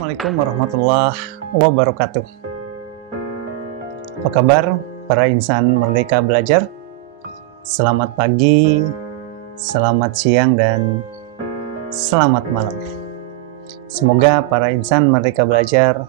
Assalamualaikum warahmatullahi wabarakatuh. Apa kabar para insan merdeka belajar? Selamat pagi, selamat siang, dan selamat malam. Semoga para insan merdeka belajar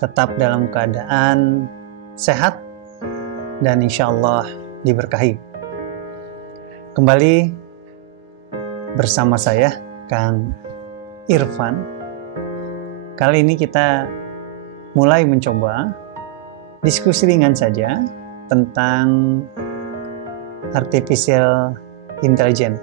tetap dalam keadaan sehat dan insya Allah diberkahi. Kembali bersama saya, Kang Irfan. Kali ini kita mulai mencoba diskusi ringan saja tentang artificial intelligence.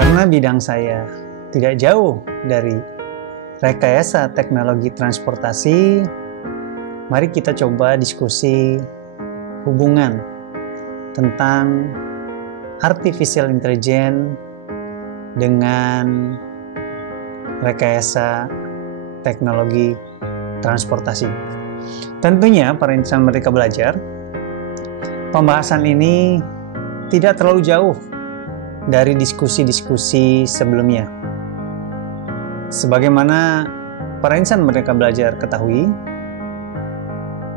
Karena bidang saya tidak jauh dari rekayasa teknologi transportasi, mari kita coba diskusi hubungan tentang artificial intelligence dengan rekayasa teknologi transportasi. Tentunya para insan merdeka belajar, pembahasan ini tidak terlalu jauh dari diskusi-diskusi sebelumnya. Sebagaimana para insan merdeka belajar ketahui,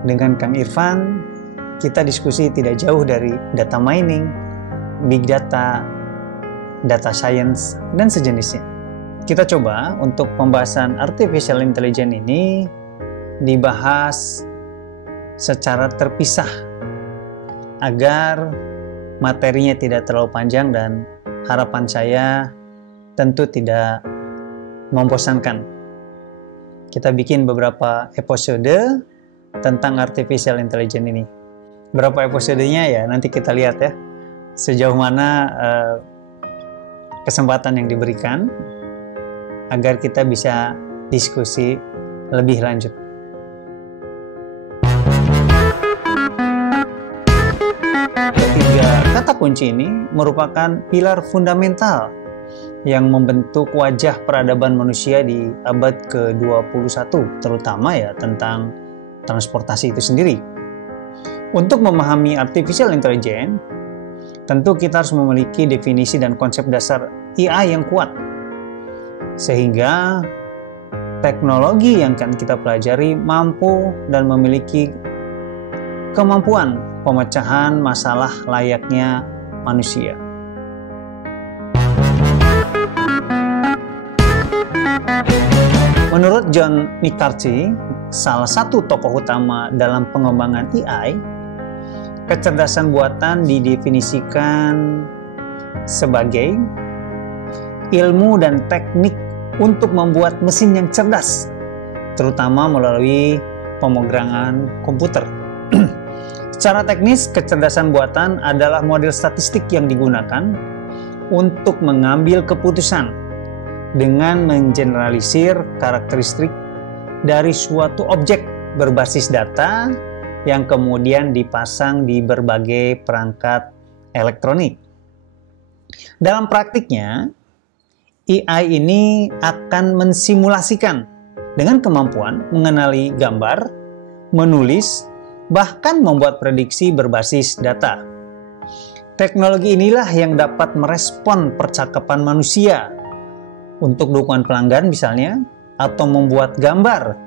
dengan Kang Irfan, kita diskusi tidak jauh dari data mining, big data, data science, dan sejenisnya. Kita coba untuk pembahasan artificial intelligence ini dibahas secara terpisah agar materinya tidak terlalu panjang dan harapan saya tentu tidak membosankan. Kita bikin beberapa episode tentang artificial intelligence ini. Berapa episodenya ya nanti kita lihat ya, sejauh mana kesempatan yang diberikan agar kita bisa diskusi lebih lanjut. Ketiga kata kunci ini merupakan pilar fundamental yang membentuk wajah peradaban manusia di abad ke-21, terutama ya tentang transportasi itu sendiri. Untuk memahami artificial intelligence, tentu kita harus memiliki definisi dan konsep dasar AI yang kuat, sehingga teknologi yang akan kita pelajari mampu dan memiliki kemampuan pemecahan masalah layaknya manusia. Menurut John McCarthy, salah satu tokoh utama dalam pengembangan AI, kecerdasan buatan didefinisikan sebagai ilmu dan teknik untuk membuat mesin yang cerdas, terutama melalui pemrograman komputer. Secara teknis, kecerdasan buatan adalah model statistik yang digunakan untuk mengambil keputusan dengan mengeneralisir karakteristik dari suatu objek berbasis data yang kemudian dipasang di berbagai perangkat elektronik. Dalam praktiknya, AI ini akan mensimulasikan dengan kemampuan mengenali gambar, menulis, bahkan membuat prediksi berbasis data. Teknologi inilah yang dapat merespon percakapan manusia untuk dukungan pelanggan misalnya, atau membuat gambar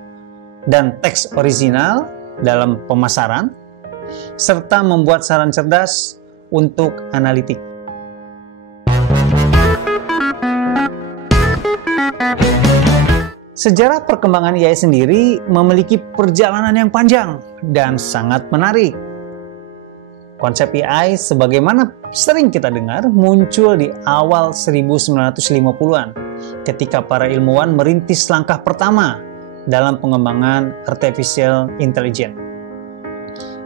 dan teks orisinal dalam pemasaran, serta membuat saran cerdas untuk analitik. Sejarah perkembangan AI sendiri memiliki perjalanan yang panjang dan sangat menarik. Konsep AI sebagaimana sering kita dengar muncul di awal 1950-an ketika para ilmuwan merintis langkah pertama dalam pengembangan artificial intelligence.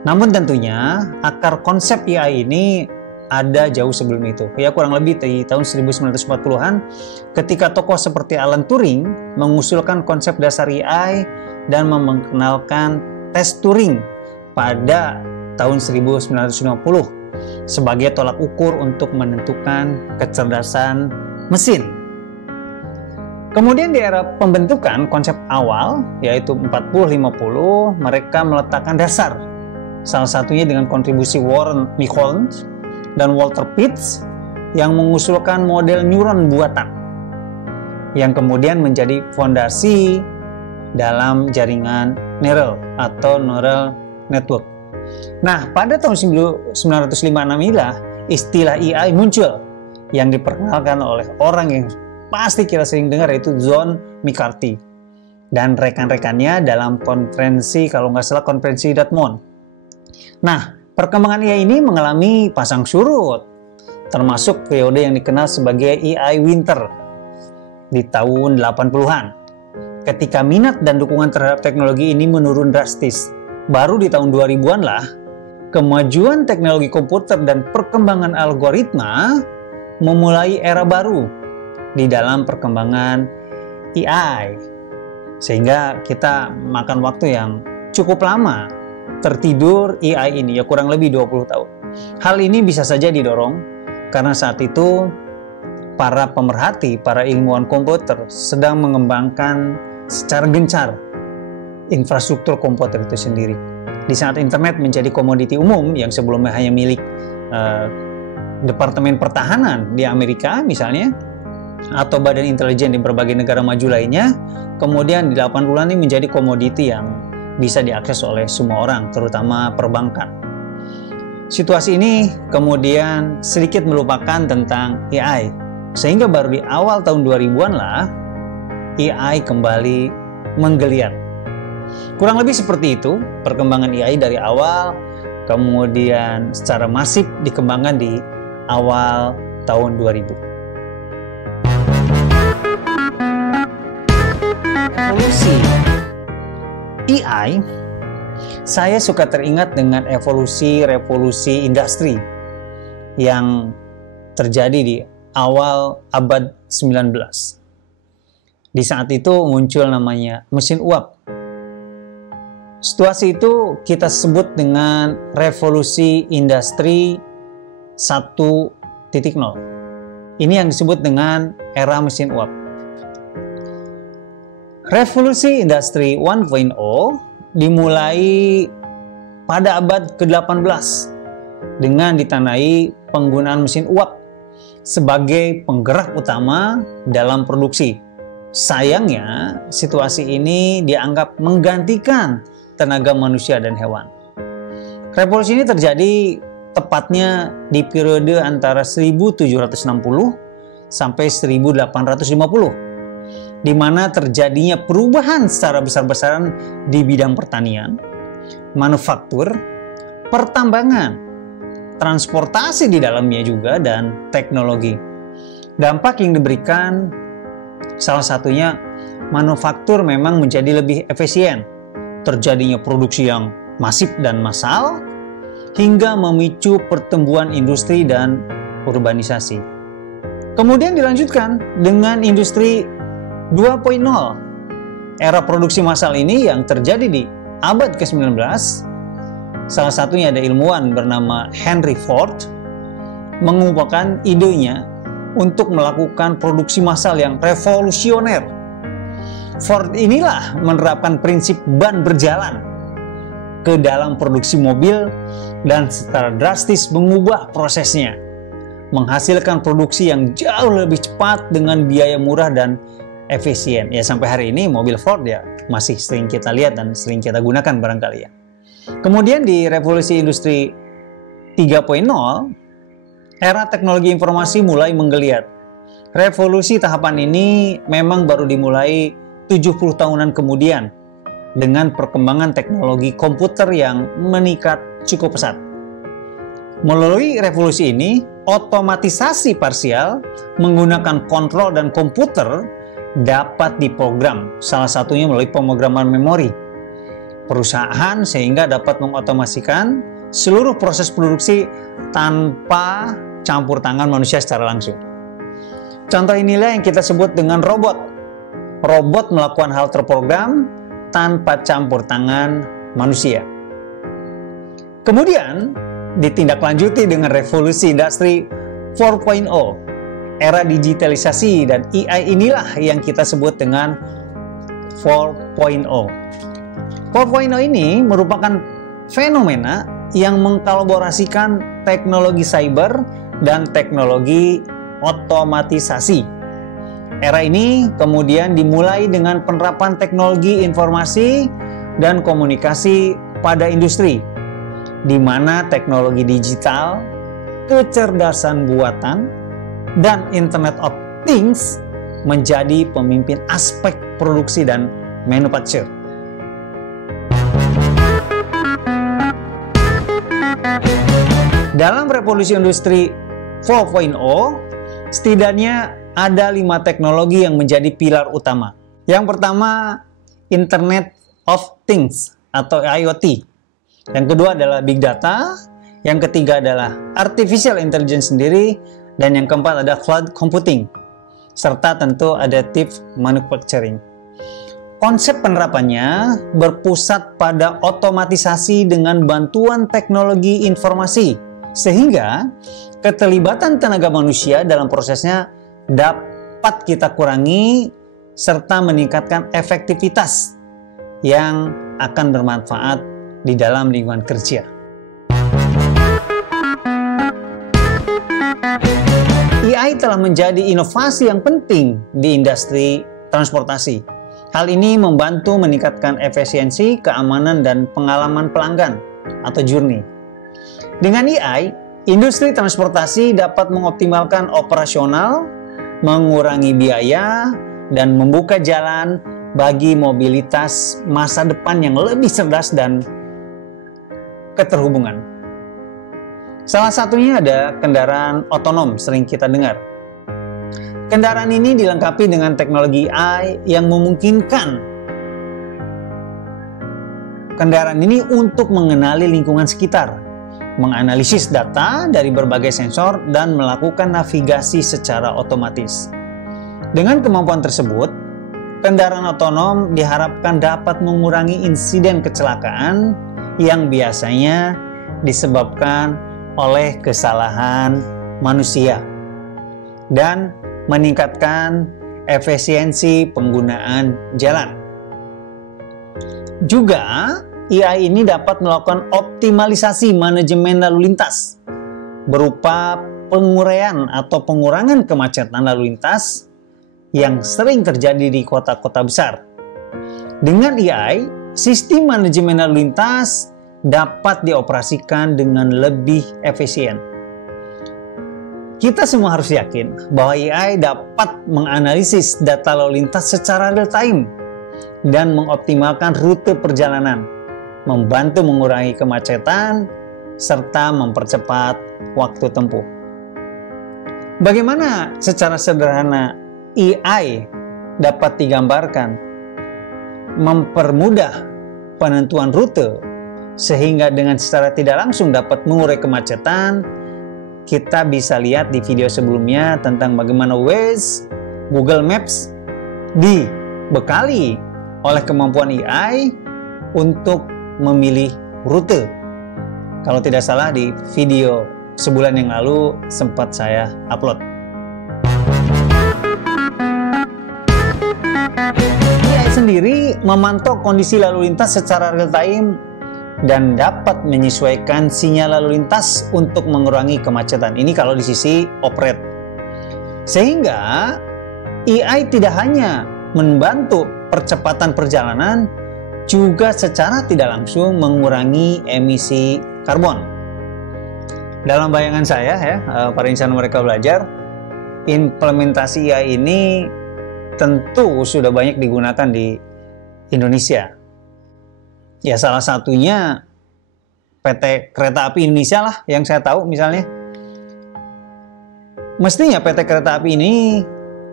Namun tentunya akar konsep AI ini ada jauh sebelum itu. Ya kurang lebih di tahun 1940-an ketika tokoh seperti Alan Turing mengusulkan konsep dasar AI dan memperkenalkan tes Turing pada tahun 1990 sebagai tolak ukur untuk menentukan kecerdasan mesin. Kemudian di era pembentukan konsep awal, yaitu 40-50, mereka meletakkan dasar. Salah satunya dengan kontribusi Warren Michelson dan Walter Pitts yang mengusulkan model neuron buatan yang kemudian menjadi fondasi dalam jaringan neural atau neural network. Nah, pada tahun 1956 inilah istilah AI muncul yang diperkenalkan oleh orang yang pasti kita sering dengar, yaitu John McCarthy dan rekan-rekannya dalam konferensi, kalau nggak salah konferensi Dartmouth. Nah, perkembangan AI ini mengalami pasang surut, termasuk periode yang dikenal sebagai AI Winter di tahun 80-an. Ketika minat dan dukungan terhadap teknologi ini menurun drastis. Baru di tahun 2000-an lah, kemajuan teknologi komputer dan perkembangan algoritma memulai era baru di dalam perkembangan AI. Sehingga kita makan waktu yang cukup lama tertidur AI ini, ya kurang lebih 20 tahun. Hal ini bisa saja didorong karena saat itu para pemerhati, para ilmuwan komputer sedang mengembangkan secara gencar infrastruktur komputer itu sendiri. Di saat internet menjadi komoditi umum yang sebelumnya hanya milik Departemen Pertahanan di Amerika misalnya, atau badan intelijen di berbagai negara maju lainnya, kemudian di 80-an ini menjadi komoditi yang bisa diakses oleh semua orang, terutama perbankan. Situasi ini kemudian sedikit melupakan tentang AI, sehingga baru di awal tahun 2000-an lah AI kembali menggeliat. Kurang lebih seperti itu perkembangan AI dari awal, kemudian secara masif dikembangkan di awal tahun 2000. Evolusi AI, saya suka teringat dengan revolusi industri yang terjadi di awal abad 19. Di saat itu muncul namanya mesin uap. Situasi itu kita sebut dengan revolusi industri 1.0. Ini yang disebut dengan era mesin uap. Revolusi industri 1.0 dimulai pada abad ke-18 dengan ditandai penggunaan mesin uap sebagai penggerak utama dalam produksi. Sayangnya, situasi ini dianggap menggantikan tenaga manusia dan hewan. Revolusi ini terjadi tepatnya di periode antara 1760 sampai 1850, di mana terjadinya perubahan secara besar-besaran di bidang pertanian, manufaktur, pertambangan, transportasi di dalamnya juga, dan teknologi. Dampak yang diberikan salah satunya manufaktur memang menjadi lebih efisien, terjadinya produksi yang masif dan massal, hingga memicu pertumbuhan industri dan urbanisasi. Kemudian dilanjutkan dengan industri 2.0. Era produksi massal ini yang terjadi di abad ke-19, salah satunya ada ilmuwan bernama Henry Ford, mengungkapkan idenya untuk melakukan produksi massal yang revolusioner. Ford inilah menerapkan prinsip ban berjalan ke dalam produksi mobil dan secara drastis mengubah prosesnya, menghasilkan produksi yang jauh lebih cepat dengan biaya murah dan efisien. Ya, sampai hari ini mobil Ford ya masih sering kita lihat dan sering kita gunakan barangkali ya. Kemudian di revolusi industri 3.0, era teknologi informasi mulai menggeliat. Revolusi tahapan ini memang baru dimulai 70 tahunan kemudian dengan perkembangan teknologi komputer yang meningkat cukup pesat. Melalui revolusi ini, otomatisasi parsial menggunakan kontrol dan komputer dapat diprogram, salah satunya melalui pemrograman memori perusahaan, sehingga dapat mengotomasikan seluruh proses produksi tanpa campur tangan manusia secara langsung. Contoh inilah yang kita sebut dengan robot. Robot melakukan hal terprogram tanpa campur tangan manusia. Kemudian ditindaklanjuti dengan revolusi industri 4.0. Era digitalisasi dan AI inilah yang kita sebut dengan 4.0. 4.0 ini merupakan fenomena yang mengkolaborasikan teknologi cyber dan teknologi otomatisasi. Era ini kemudian dimulai dengan penerapan teknologi informasi dan komunikasi pada industri, di mana teknologi digital, kecerdasan buatan, dan Internet of Things menjadi pemimpin aspek produksi dan manufacture. Dalam revolusi industri 4.0, setidaknya ada 5 teknologi yang menjadi pilar utama. Yang pertama, Internet of Things atau IoT. Yang kedua adalah Big Data. Yang ketiga adalah Artificial Intelligence sendiri. Dan yang keempat ada Cloud Computing. Serta tentu Additive Manufacturing. Konsep penerapannya berpusat pada otomatisasi dengan bantuan teknologi informasi, sehingga keterlibatan tenaga manusia dalam prosesnya dapat kita kurangi serta meningkatkan efektivitas yang akan bermanfaat di dalam lingkungan kerja. AI telah menjadi inovasi yang penting di industri transportasi. Hal ini membantu meningkatkan efisiensi, keamanan, dan pengalaman pelanggan atau journey. Dengan AI, industri transportasi dapat mengoptimalkan operasional, mengurangi biaya, dan membuka jalan bagi mobilitas masa depan yang lebih cerdas dan keterhubungan. Salah satunya ada kendaraan otonom, sering kita dengar. Kendaraan ini dilengkapi dengan teknologi AI yang memungkinkan kendaraan ini untuk mengenali lingkungan sekitar, menganalisis data dari berbagai sensor, dan melakukan navigasi secara otomatis. Dengan kemampuan tersebut, kendaraan otonom diharapkan dapat mengurangi insiden kecelakaan yang biasanya disebabkan oleh kesalahan manusia dan meningkatkan efisiensi penggunaan jalan. Juga, AI ini dapat melakukan optimalisasi manajemen lalu lintas berupa penguraian atau pengurangan kemacetan lalu lintas yang sering terjadi di kota-kota besar. Dengan AI, sistem manajemen lalu lintas dapat dioperasikan dengan lebih efisien. Kita semua harus yakin bahwa AI dapat menganalisis data lalu lintas secara real time dan mengoptimalkan rute perjalanan, membantu mengurangi kemacetan, serta mempercepat waktu tempuh. Bagaimana secara sederhana AI dapat digambarkan? Mempermudah penentuan rute, sehingga dengan secara tidak langsung dapat mengurai kemacetan. Kita bisa lihat di video sebelumnya tentang bagaimana Waze, Google Maps dibekali oleh kemampuan AI untuk memilih rute. Kalau tidak salah di video sebulan yang lalu sempat saya upload. AI sendiri memantau kondisi lalu lintas secara real time dan dapat menyesuaikan sinyal lalu lintas untuk mengurangi kemacetan. Ini kalau di sisi operate. Sehingga AI tidak hanya membantu percepatan perjalanan, juga secara tidak langsung mengurangi emisi karbon. Dalam bayangan saya ya, para insan mereka belajar, implementasi AI ini tentu sudah banyak digunakan di Indonesia. Ya salah satunya PT Kereta Api Indonesia lah yang saya tahu misalnya. Mestinya PT Kereta Api ini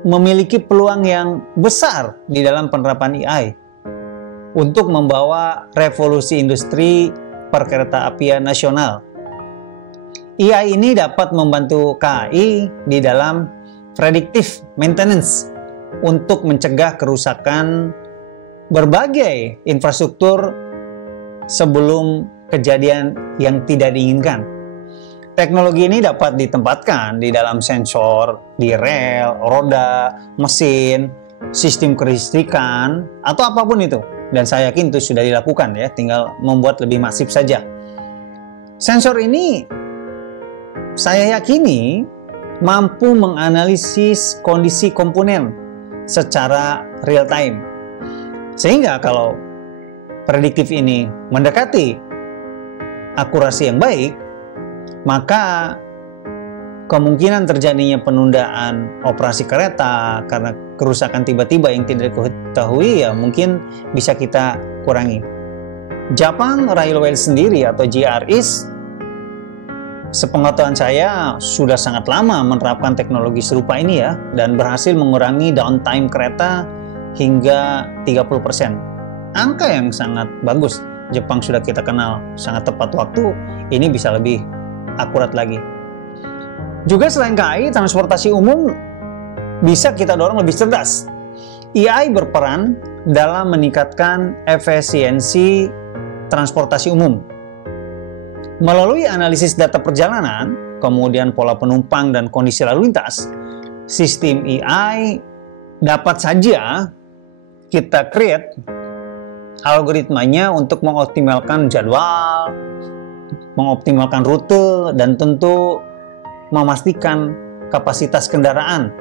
memiliki peluang yang besar di dalam penerapan AI untuk membawa revolusi industri perkereta-apian nasional. AI ini dapat membantu KAI di dalam predictive maintenance untuk mencegah kerusakan berbagai infrastruktur sebelum kejadian yang tidak diinginkan. Teknologi ini dapat ditempatkan di dalam sensor, di rel, roda, mesin, sistem kelistrikan, atau apapun itu. Dan saya yakin itu sudah dilakukan ya, tinggal membuat lebih masif saja. Sensor ini saya yakini mampu menganalisis kondisi komponen secara real time. Sehingga kalau prediktif ini mendekati akurasi yang baik, maka kemungkinan terjadinya penundaan operasi kereta karena kerusakan tiba-tiba yang tidak diketahui ya mungkin bisa kita kurangi. Japan Railway sendiri atau JR East, sepengetahuan saya sudah sangat lama menerapkan teknologi serupa ini ya, dan berhasil mengurangi downtime kereta hingga 30%. Angka yang sangat bagus. Jepang sudah kita kenal sangat tepat waktu, ini bisa lebih akurat lagi. Juga selain KAI, transportasi umum bisa kita dorong lebih cerdas. AI berperan dalam meningkatkan efisiensi transportasi umum. Melalui analisis data perjalanan, kemudian pola penumpang dan kondisi lalu lintas, sistem AI dapat saja kita create algoritmanya untuk mengoptimalkan jadwal, mengoptimalkan rute, dan tentu memastikan kapasitas kendaraan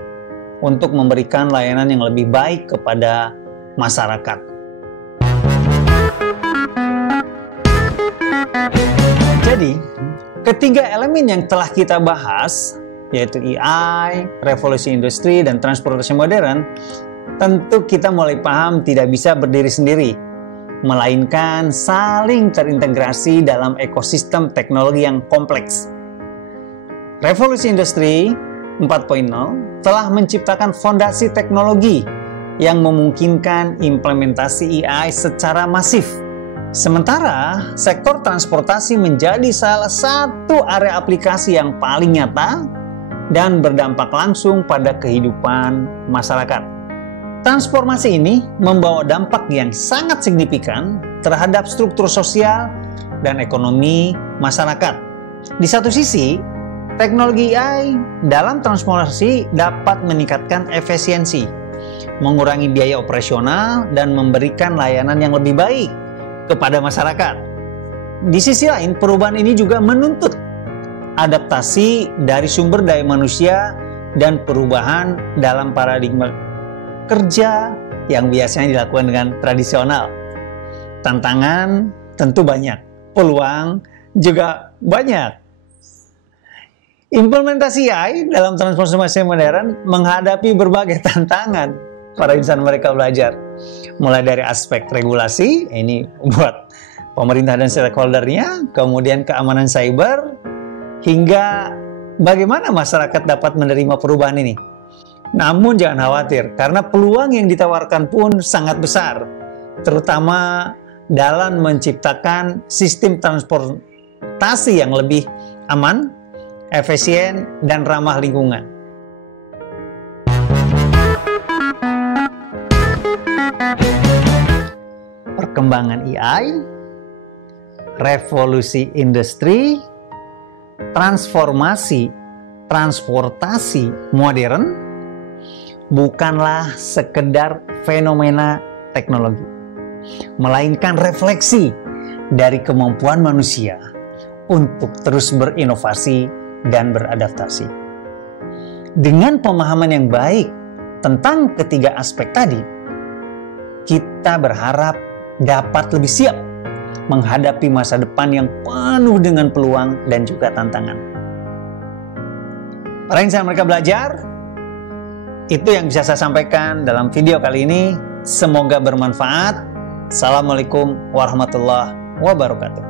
untuk memberikan layanan yang lebih baik kepada masyarakat. Jadi, ketiga elemen yang telah kita bahas, yaitu AI, revolusi industri, dan transportasi modern, tentu kita mulai paham tidak bisa berdiri sendiri, melainkan saling terintegrasi dalam ekosistem teknologi yang kompleks. Revolusi industri 4.0 telah menciptakan fondasi teknologi yang memungkinkan implementasi AI secara masif. Sementara sektor transportasi menjadi salah satu area aplikasi yang paling nyata dan berdampak langsung pada kehidupan masyarakat. Transformasi ini membawa dampak yang sangat signifikan terhadap struktur sosial dan ekonomi masyarakat. Di satu sisi, teknologi AI dalam transportasi dapat meningkatkan efisiensi, mengurangi biaya operasional, dan memberikan layanan yang lebih baik kepada masyarakat. Di sisi lain, perubahan ini juga menuntut adaptasi dari sumber daya manusia dan perubahan dalam paradigma kerja yang biasanya dilakukan dengan tradisional. Tantangan tentu banyak, peluang juga banyak. Implementasi AI dalam transformasi modern menghadapi berbagai tantangan pada insan mereka belajar. Mulai dari aspek regulasi, ini buat pemerintah dan stakeholdernya, kemudian keamanan cyber, hingga bagaimana masyarakat dapat menerima perubahan ini. Namun jangan khawatir, karena peluang yang ditawarkan pun sangat besar, terutama dalam menciptakan sistem transportasi yang lebih aman, efisien, dan ramah lingkungan. Perkembangan AI, revolusi industri, transformasi transportasi modern bukanlah sekedar fenomena teknologi, melainkan refleksi dari kemampuan manusia untuk terus berinovasi dan beradaptasi. Dengan pemahaman yang baik tentang ketiga aspek tadi, kita berharap dapat lebih siap menghadapi masa depan yang penuh dengan peluang dan juga tantangan. Para insan mereka belajar, itu yang bisa saya sampaikan dalam video kali ini. Semoga bermanfaat. Assalamualaikum warahmatullahi wabarakatuh.